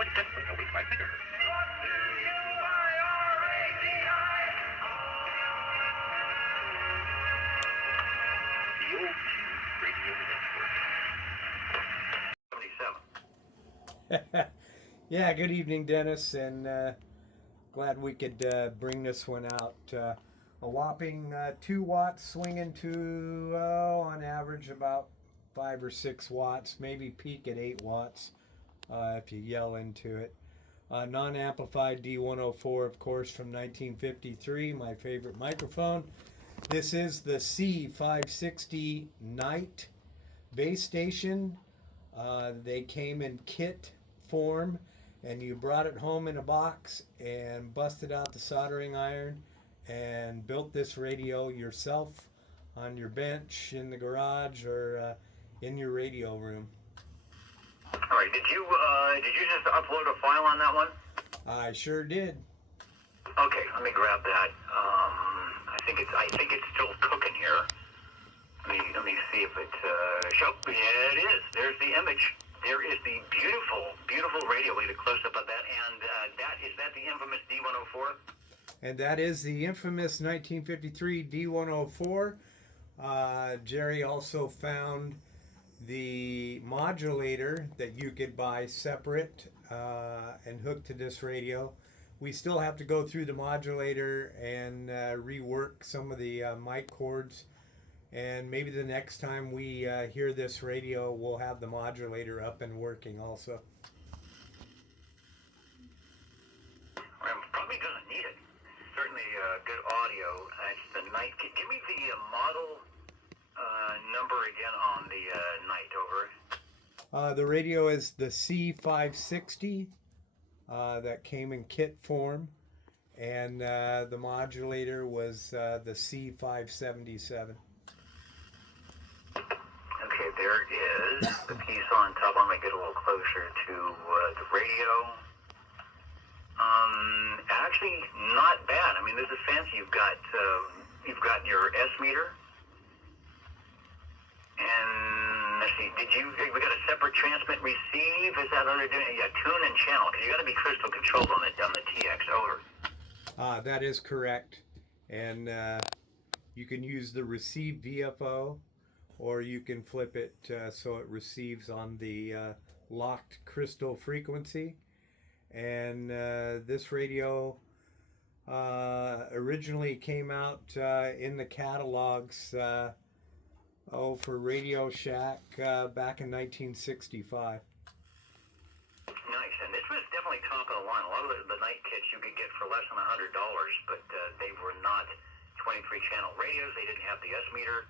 The old radio network. 77. Yeah, good evening, Dennis, and glad we could bring this one out. A whopping 2 watts, swinging to, on average, about 5 or 6 watts, maybe peak at 8 watts if you yell into it. Non-amplified D104, of course, from 1953, my favorite microphone. This is the C560 Night base station. They came in kit form, and you brought it home in a box and busted out the soldering iron and built this radio yourself on your bench, in the garage, or in your radio room. All right. Did you just upload a file on that one? I sure did. Okay, let me grab that. I think it's still cooking here. Let me see if it show. Yeah, it is. There's the image. There is the beautiful radio. We get a close up of that, and is that the infamous D104? And that is the infamous 1953 D104. Jerry also found the modulator that you could buy separate and hook to this radio. We still have to go through the modulator and rework some of the mic cords. And maybe the next time we hear this radio, we'll have the modulator up and working also. Well, probably doesn't need it. Certainly good audio. It's the Night. Give me the model number again on the Night, over. The radio is the C560 that came in kit form, and the modulator was the C577. Okay, there is the piece on top. I'm going to get a little closer to the radio. Actually, not bad. I mean, this is fancy. You've got your S meter, and let's see. We got a separate transmit receive? Is that what they're doing? Yeah, tune and channel. Because you got to be crystal controlled on the TX over. That is correct, and you can use the receive VFO, or you can flip it so it receives on the locked crystal frequency. And this radio originally came out in the catalogs for Radio Shack back in 1965. Nice, and this was definitely top of the line. A lot of the Night kits you could get for less than $100, but they were not 23-channel radios. They didn't have the S meter.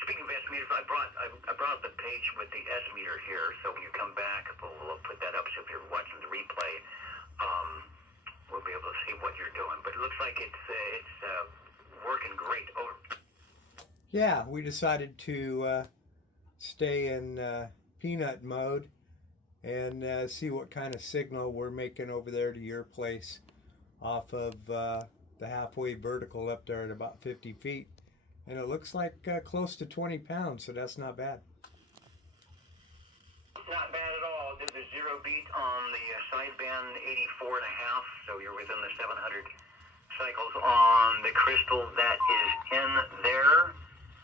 Speaking of S meters, I brought up the page with the S meter here, so when you come back, we'll put that up. So if you're watching the replay, we'll be able to see what you're doing. But it looks like it's working great. Over. Yeah, we decided to stay in peanut mode and see what kind of signal we're making over there to your place off of the halfway vertical up there at about 50 feet. And it looks like close to 20 pounds, so that's not bad. Not bad at all. There's a 0 beat on the sideband 84.5, so you're within the 700 cycles on the crystal that is in there.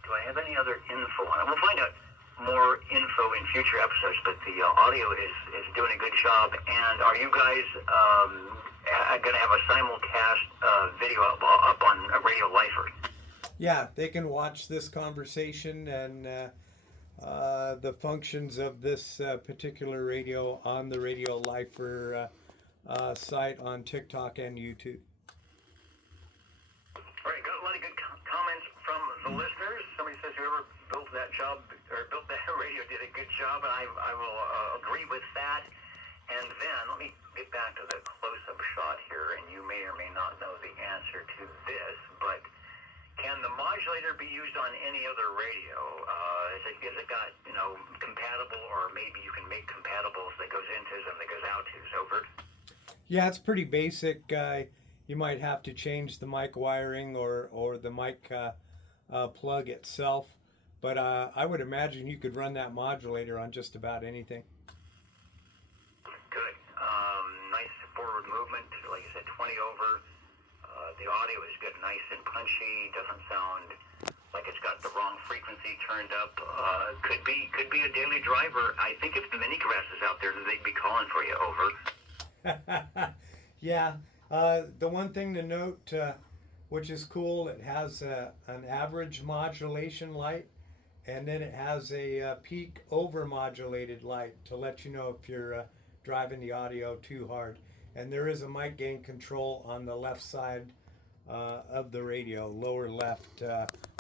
Do I have any other info on it? We'll find out more info in future episodes, but the audio is doing a good job. And are you guys going to have a simulcast video up on Radio Lifer? Yeah, they can watch this conversation and the functions of this particular radio on the Radio Lifer site on TikTok and YouTube. All right, got a lot of good comments from the listeners. Somebody says whoever built that job or built that radio did a good job, and I will agree with that. And then let me get back to the close-up shot here, and you may or may not know the answer to this, but can the modulator be used on any other radio? Is it got, compatible, or maybe you can make compatibles that goes into and that goes out to? Over. Yeah, it's pretty basic. You might have to change the mic wiring or the mic plug itself, but I would imagine you could run that modulator on just about anything. Good. like you said, 20 over. The audio is good, nice and punchy. Doesn't sound like it's got the wrong frequency turned up. Could be a daily driver. I think if the mini grass is out there, they'd be calling for you. Over. Yeah. The one thing to note, which is cool, it has an average modulation light, and then it has a peak over modulated light to let you know if you're driving the audio too hard. And there is a mic gain control on the left side of the radio, lower left,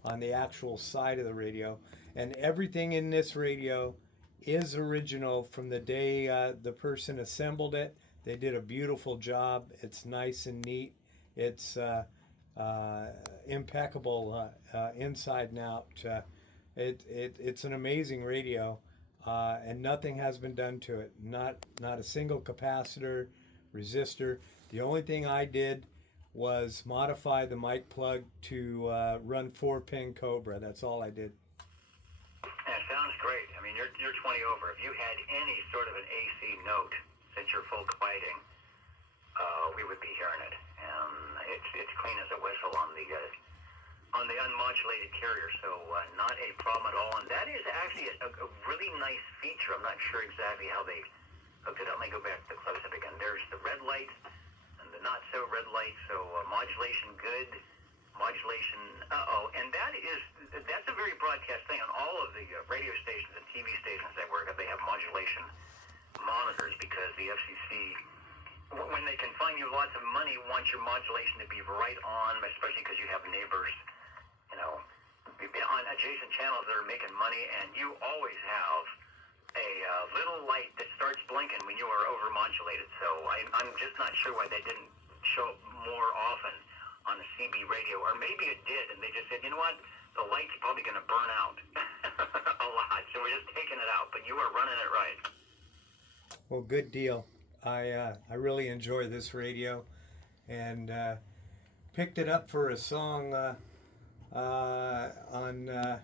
on the actual side of the radio. And everything in this radio is original from the day the person assembled it. They did a beautiful job. It's nice and neat. It's impeccable inside and out. It's an amazing radio, and nothing has been done to it. Not a single capacitor, resistor. The only thing I did was modify the mic plug to run 4-pin Cobra. That's all I did. That sounds great. I mean, you're 20 over. If you had any sort of an AC note, since you're full quieting, we would be hearing it. It's clean as a whistle on the unmodulated carrier, so not a problem at all. And that is actually a really nice feature. I'm not sure exactly how they hooked it up. Let me go back to the close-up again. There's the red light and the not-so-red light, so modulation good, modulation and that's a very broadcast thing. On all of the radio stations and TV stations that work, they have modulation monitors because the FCC, when they can find you lots of money, wants your modulation to be right on, especially because you have neighbors, on adjacent channels that are making money, and you always have a little light that starts blinking when you are over-modulated. So I'm just not sure why they didn't show up more often on the CB radio, or maybe it did, and they just said, you know what, the light's probably going to burn out a lot, so we're just taking it out, but you are running it right. Well, good deal. I really enjoy this radio, and picked it up for a song on the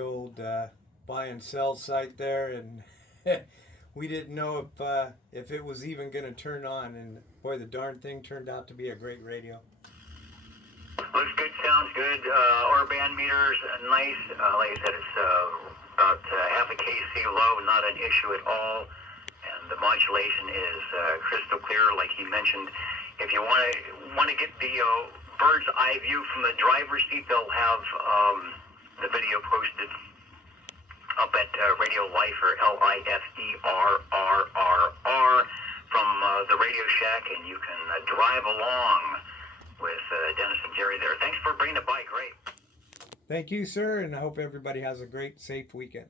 old buy and sell site there, and we didn't know if it was even going to turn on, and boy, the darn thing turned out to be a great radio. Looks good, sounds good. Our band meters nice. Like I said, it's about half a kC low, not an issue at all. And the modulation is crystal clear, like he mentioned. If you want to get the bird's eye view from the driver's seat, they'll have the video posted up at Radio Lifer, LIFERRRR, from the Radio Shack, and you can drive along with Dennis and Jerry there. Thanks for bringing it by. Great. Thank you, sir, and I hope everybody has a great, safe weekend.